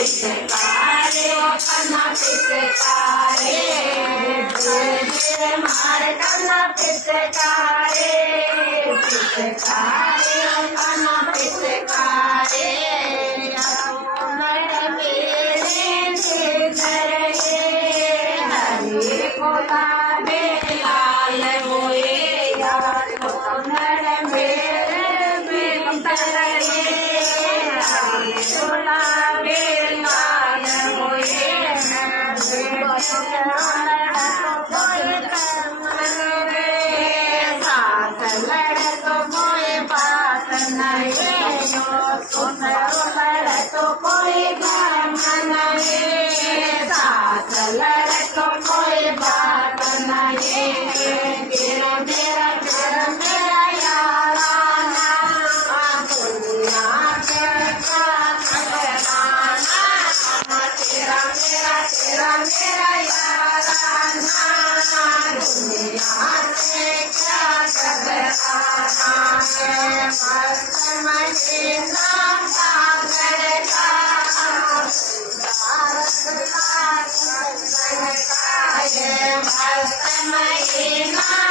पिचकारे कना पिचकारे मार कना पिचकारे पिचकारे कना पिचकारे हरे गुलाबे लाल होए यार मेरे बिंतरे हरे गुलाबे लाल होए साथ लड़ तो कोई बात नहीं लड़ तो कोई गम नहीं साथ लड़ तो कोई बात नहीं मेरा मेरा मेरा मेरा याराना दुनिया के खजाना तेरा मेरा तेरा मेरा याराना दुनिया से क्या खजाना है मस्त महीना सागर का मस्त महीना